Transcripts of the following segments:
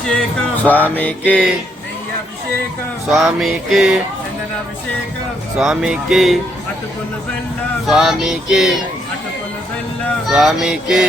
स्वामी की स्वामी की स्वामी की स्वामी की स्वामी की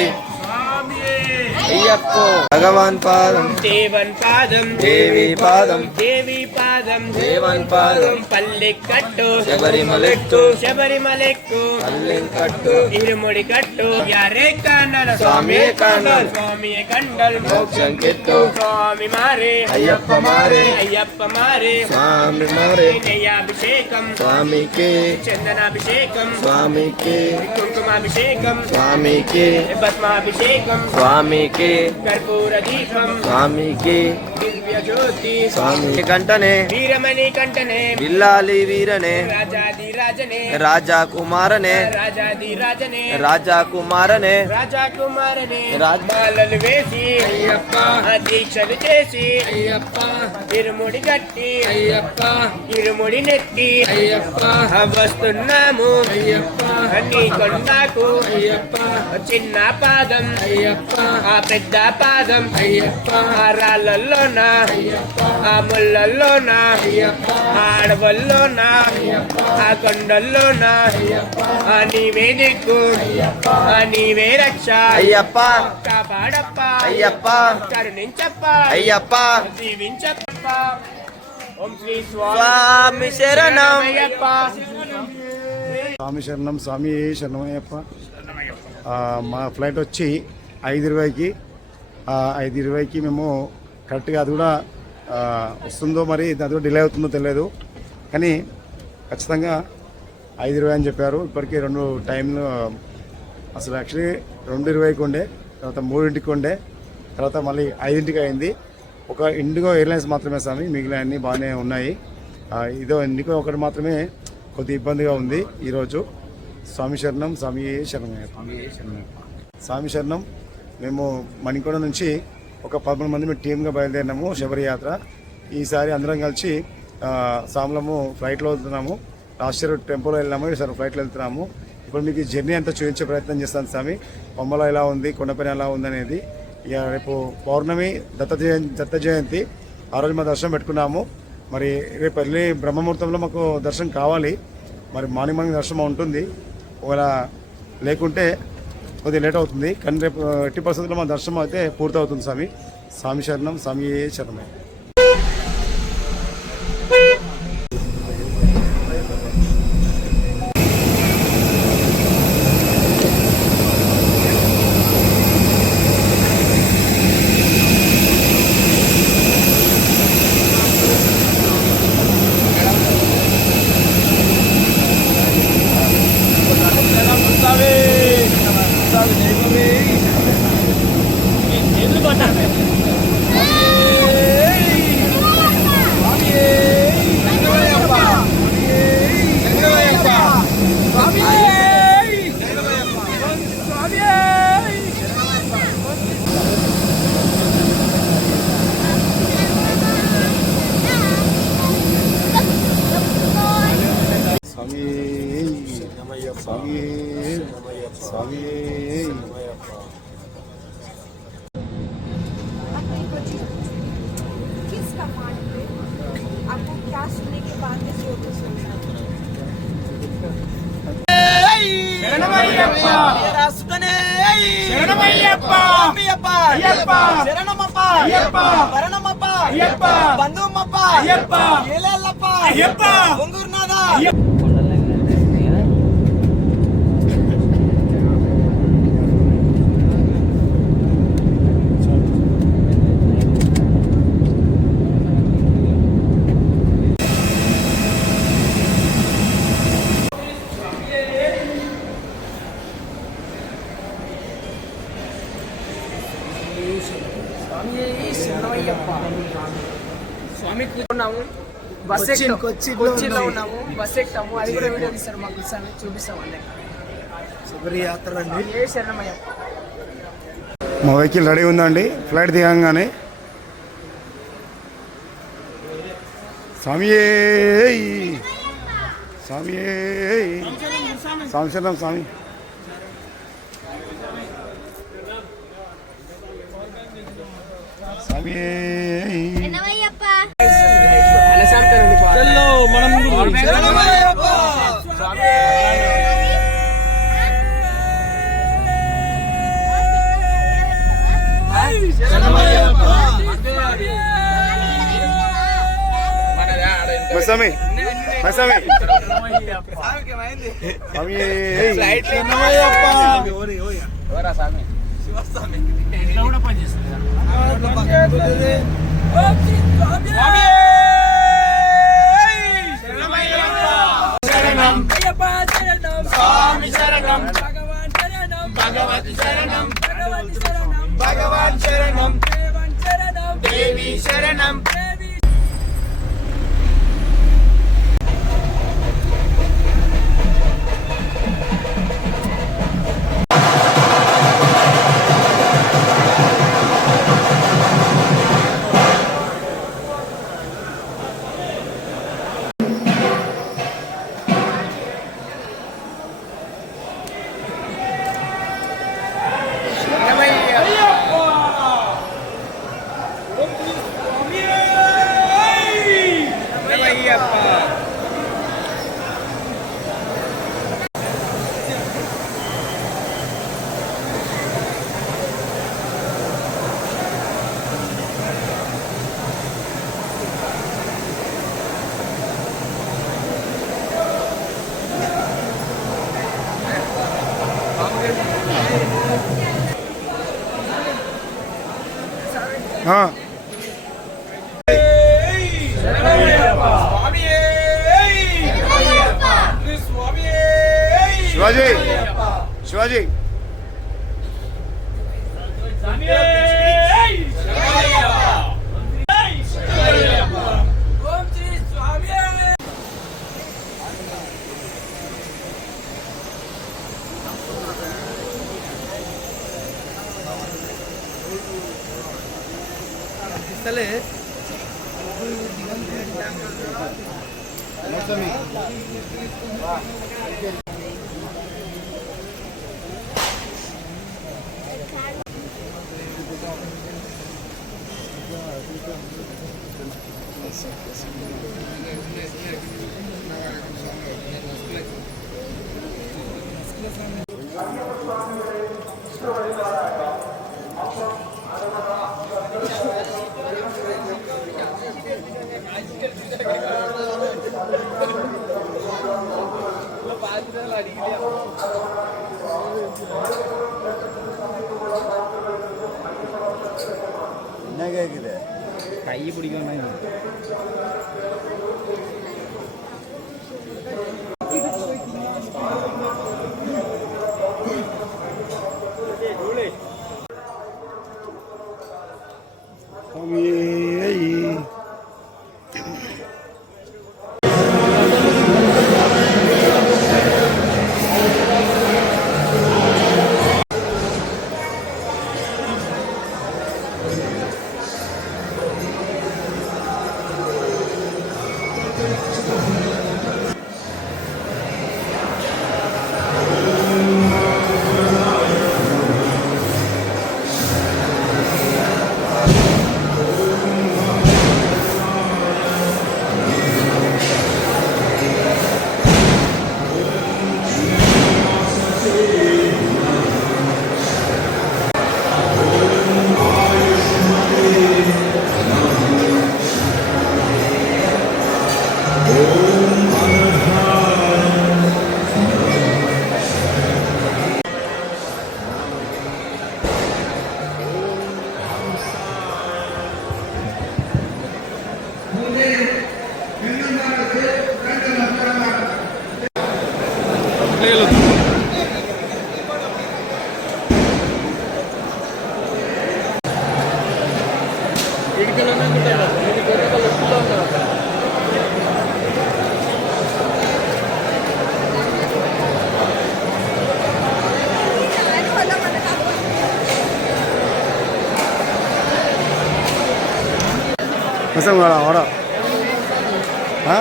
अय्यप्पो भगवान पादम देवन पादम देवी पादम देवी पादम देवन पादम पल्लिकट्टु शबरिमलेक्कु शबरिमलेक्कु पल्लिकट्टु इरुमुडी कट्टु यारे कांडल स्वामी कांडल स्वामी कंडल मोक्षं कित्तु स्वामी मारे अय्यप्प मारे अय्यप्प मारे स्वामी मारे नैयाभिषेकम स्वामी के चंदनाभिषेकम स्वामी के कुंकुमाभिषेकम स्वामी के भस्माभिषेकम स्वामी के कर्पूर दीपम स्वामी के दिव्य ज्योति स्वामी कंठने वीरमणि कंठने बिल्लाली वीरने राजाधि राजने राजा कुमारने राजाधि राजने राजा कुमारने राजा कुमारने రాజా మాలలు వేసి అయ్యప్ప దీక్షలు చేసి అయ్యప్ప ఇరుముడి కట్టి అయ్యప్ప ఇరుముడి నెత్తి అయ్యప్ప వస్తున్నాము అయ్యప్ప నీ కొండకు అయ్యప్ప చిన్న పాదం అయ్యప్ప ఆ పెద్ద పాదం అయ్యప్ప ఆ రాళ్ళల్లోన అయ్యప్ప ఆ ముళ్ళల్లోన అయ్యప్ప ఆ అడవుల్లోన అయ్యప్ప ఆ కొండల్లోన అయ్యప్ప ఆ నీవే దిక్కు అయ్యప్ప ఆ నీవే రక్ష అయ్యప్ప కాపాడప్ప అయ్యప్ప కరుణించప్ప అయ్యప్ప దీవించప్ప ఓం శ్రీ స్వామి శరణం అయ్యప్ప స్వామి శరణం స్వామి శరణమయ్యప్ప. మా ఫ్లైట్ వచ్చి 5:20కి 5:20కి మేము కరెక్ట్గా అది కూడా వస్తుందో మరి అది కూడా డిలే అవుతుందో తెలియదు, కానీ ఖచ్చితంగా 5:20 అని చెప్పారు. ఇప్పటికీ 2 టైంలు అసలు యాక్చువల్లీ 2:20కి ఉండే, తర్వాత 3ంటికి ఉండే, తర్వాత మళ్ళీ 5ంటికి అయింది. ఒక ఇండిగో ఎయిర్లైన్స్ మాత్రమే స్వామి, మిగిలిన అన్నీ బాగానే ఉన్నాయి. ఇదో ఇండిగో ఒకటి మాత్రమే కొద్ది ఇబ్బందిగా ఉంది ఈరోజు. స్వామి శరణం స్వామి శరణమయ్యప్ప. స్వామి శరణం. మేము మణికొండ నుంచి ఒక 11 మంది మేము టీమ్గా బయలుదేరినాము శబరి యాత్ర. ఈసారి అందరం కలిసి సామలము ఫ్లైట్లో వెళ్తున్నాము. లాస్ట్ ఇయర్ టెంపోలో వెళ్ళినాము, ఈసారి ఫ్లైట్లో వెళ్తున్నాము. ఇప్పుడు మీకు ఈ జర్నీ అంతా చూపించే ప్రయత్నం చేస్తాను స్వామి. పంబలో ఎలా ఉంది, కొండపైన ఎలా ఉంది అనేది. ఇక రేపు పౌర్ణమి దత్త జయంతి, ఆ రోజు మా దర్శనం పెట్టుకున్నాము. మరి రేపు వెళ్ళి బ్రహ్మముహూర్తంలో మాకు దర్శనం కావాలి. మరి మార్నింగ్ దర్శనం ఉంటుంది, ఒకవేళ లేకుంటే కొద్దిగా లేట్ అవుతుంది, కానీ రేపు 80% మా దర్శనం అయితే పూర్తవుతుంది స్వామి. స్వామి శరణం స్వామి శరణమే. आपको क्या सुनने के बाद कैसे होते सुनना శరణమయ్యప్ప రాసుకనే శరణమయ్యప్ప అయ్యప్ప అయ్యప్ప శరణమప్ప అయ్యప్ప వరణమప్ప అయ్యప్ప బంధుమప్ప అయ్యప్ప ఏలేల్లప్ప అయ్యప్ప ఒంగూరునాథ స్వామి కూర్చున్నాము, బస్ కొచ్చిలో ఉన్నాము, బస్ ఎక్కాము. అది కూడా వీడియో తీస్తారు, మాకు చూపిస్తామండి. శబరి యాత్ర అండి. ఏ శరణమయ్యప్ప. మా వెహికల్ రెడీ ఉందండి. ఫ్లైట్ దిగంగానే స్వామి స్వామి స్వామి శరణం స్వామి. స్వామి మసమి మసమి భగవాన్ శరణం దేవి శరణం శివాజీ శివాజీ കൈ പിടിക്കണം பசங்க வாடா ஆ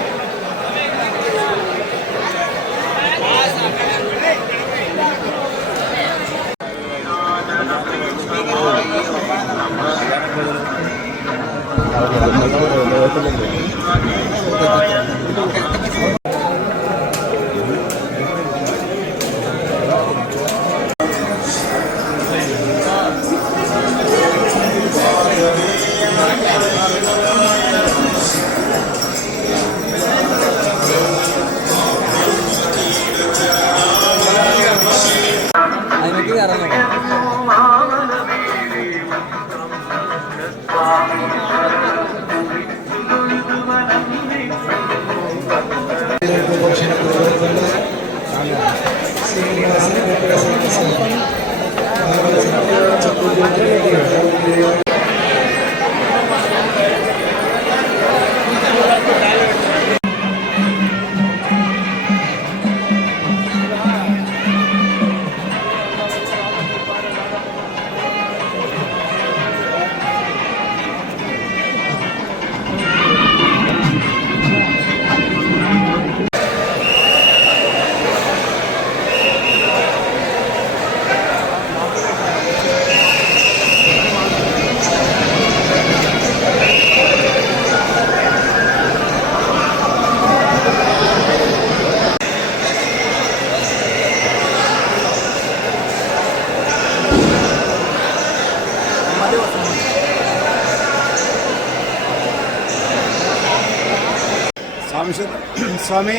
స్వామి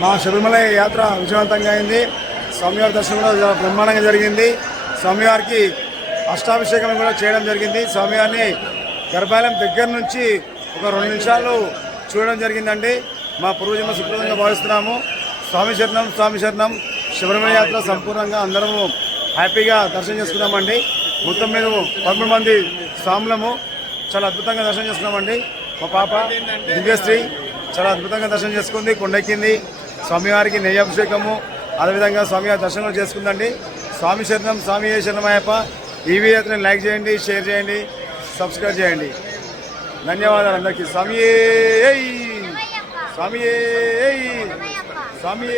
మా శబరిమల యాత్ర విజయవంతంగా అయింది. స్వామివారి దర్శనం కూడా బ్రహ్మాండంగా జరిగింది. స్వామివారికి అష్టాభిషేకం కూడా చేయడం జరిగింది. స్వామివారిని గర్భాలయం దగ్గర నుంచి ఒక 2 నిమిషాలు చూడడం జరిగిందండి. మా పూర్వజన్మ సుకృతంగా భావిస్తున్నాము. స్వామి శరణం, స్వామి శరణం. శబరిమల యాత్ర సంపూర్ణంగా అందరము హ్యాపీగా దర్శనం చేసుకున్నామండి. మొత్తం మీద 13 మంది స్వాములము చాలా అద్భుతంగా దర్శనం చేసుకున్నామండి. మా పాప దివ్యశ్రీ చాలా అద్భుతంగా దర్శనం చేసుకుంది, కొండెక్కింది. స్వామివారికి నెయ్యి అభిషేకము అదేవిధంగా స్వామివారి దర్శనం చేసుకుందండి. స్వామి శరణం, స్వామి శరణమయ్యప్ప. ఈ వీడియోని లైక్ చేయండి, షేర్ చేయండి, సబ్స్క్రైబ్ చేయండి. ధన్యవాదాలు అందరికీ. స్వామి స్వామి స్వామి